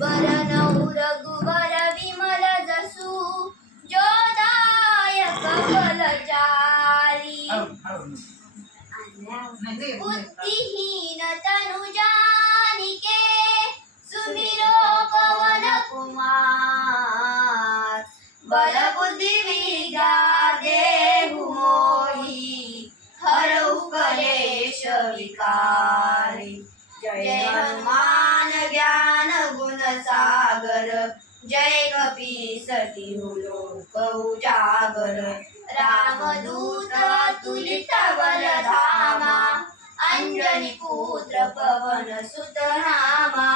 वरनौ रघुवर विमल जसु जोदायक फलचारी बुद्धिहीन तनु जानिके सुमिरो पवन कुमार बल बुद्धि विद्या देहु मोहि हरहु कलेश विकारी जय हनुमान ज्ञान गुण सागर जय कपीसति लोक उजागर रामदूत अतुलित बल धामा अंजनी पुत्र पवन सुत नामा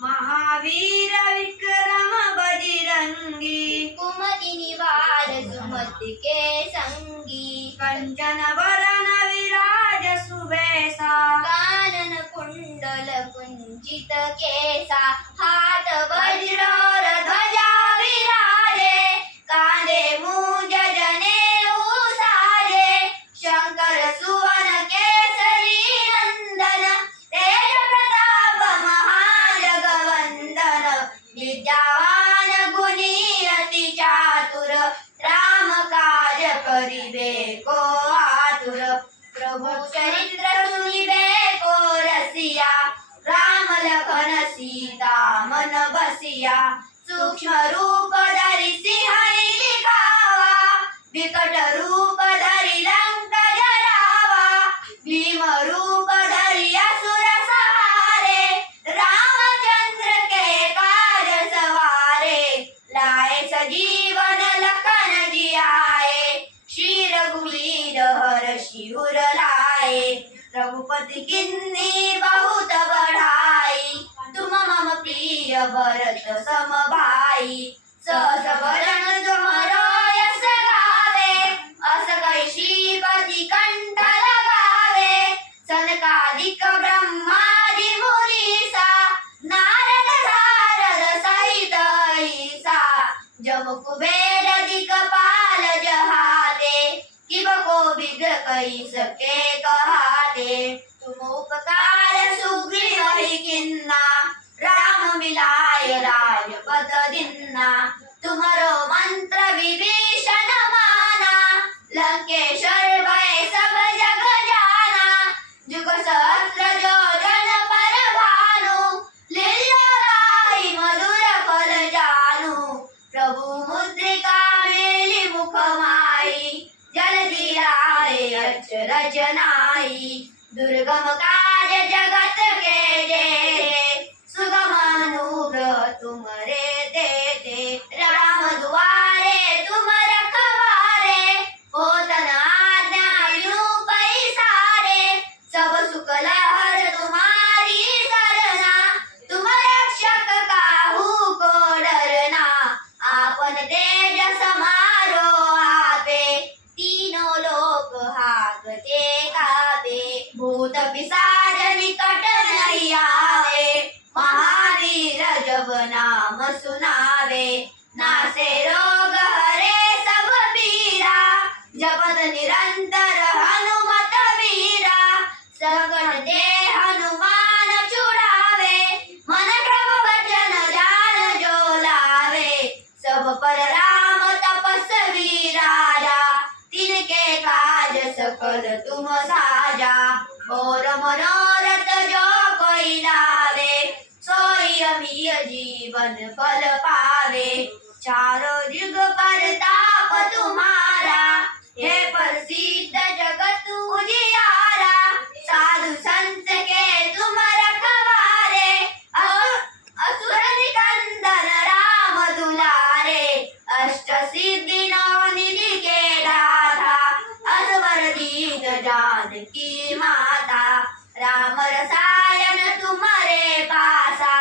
महावीर विक्रम बजरंगी कुमति निवार सुमति के संगी कंचन वरण विराज सुबेसा कानन कुंडल कुंचित केसा हाथ वज्र और ध्वजा विराजे कांधे मूंज जनेऊ साजे शंकर सुवन केसरी नंदन तेज प्रताप महाजगवंदन विद्यावान गुणी अति चातुर राम काज करिबे को आतुर प्रभु चरित्र सुनिबे को रसिया राम लखन सीता मन बसिया सूक्ष्म रूप धरि सिंहाई दिखावा विकट रूप धरि लंक जरावा भीम रूप धरि असुर सहारे रामचंद्र के काज सवारे लाए सजीवन लखन जियाए श्री रघुवीर हर्षि उर लाए रघुपति किन्नी बहुत बढ़ाई तुम मम प्रिय भरत सम भाई सहस वरण तुम यश गावे अस कहि श्रीपति कंठ लगावे सनकादिक ब्रह्मादि मुनीसा नारद सारद सहित ईसा जम कुबेर दिक्पाल जहाते किब को बिग्र कहि सके कहाते तुम उपकार सुग्रीव ही किन्ना राम मिलाय राजपद दिन्ना तुम्हारो मंत्र विभीषण माना लंकेश्वर भय सब जग जाना जुग सहस्र जो जन पर भानु लील्योताहि मधुर फल जानू प्रभु मुद्रिका मेलि मुख माई जलधि लाए अचरज नाई दुर्गम काज जगत के जेते सुगम अनुग्रह तुमरे देते राम दुआरे तुम रखवारे होतन आज्ञा बिनु पैसारे सब सुख लहर तुम्हारी सरना तुम रक्षक काहू को डरना आपन तेज समारो आपे तीनों लोक हाकते कापे भूत पिशाच निकट नहीं आवे महावीर जब नाम सुनावे नासे रोग हरे सब पीरा जपत निरंतर हनुमत वीरा सकल दे हनुमान छुड़ावे मन क्रम वचन ध्यान जो लावे सब पर राम तपस्वी राजा तिनके काज सकल तुम साजा और मनोरथ जो कोई लावे सोई अमीय जीवन फल पावे चारों युग परताप तुम्हारा हे प्रसिद्ध जगत उजियारा साधु संत के तुम रखवारे असुर निकंदन राम दुलारे अष्ट सिद्धि नौ निधि के दाता असवर दीन जानकी माता राम रसायन तुम्हारे पासा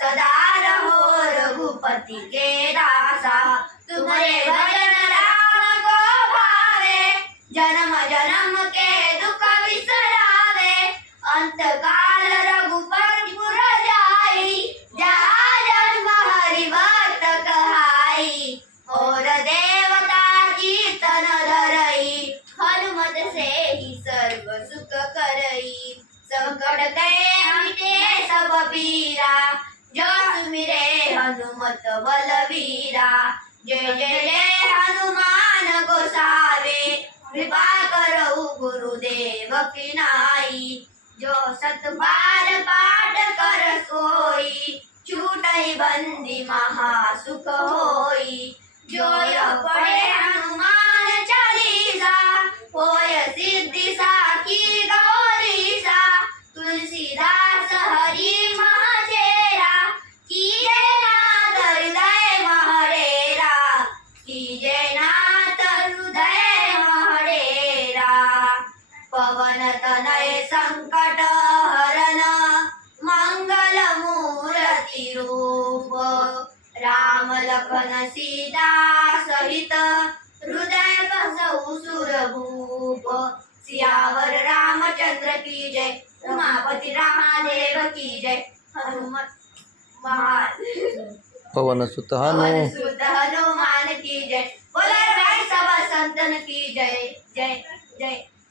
सदा रहो रघुपति के दासा तुम्हारे भजन राम को भावे जन्म जन्म के दुख विसरावे अंत काल रघुपति पुर जाई जहाँ जन्म हरि भक्त कहाई और देवता कीर्तन धरई हनुमत से ही सर्व सुख करई संकट ते मिटे सब पीरा जो सुमिरे हनुमत बलवीरा। जय जय जय हनुमान गोसावे, कृपा करहु गुरुदेव की नाई। जो सत बार पाठ कर सोई, छूटई बंदी महा सुख होई। जो यह पढ़े हनुमान चालीसा, होय सिद्धि साखी गौरीसा। तुलसीदास हरि महचेरा, कीजे नाथ हृदय महडेरा। कीजे नाथ हृदय महडेरा। पवन तनय संकट हरन, मंगल मूर्ति रूप। राम लखन सीता सहित, हृदय बसहु सुरभूप। सियावर रामचंद्र की जय, उमापति महादेव की जय। हनुमत पवन सुत हनुमान की जय। बोले भाई सब संतन की जय जय जय।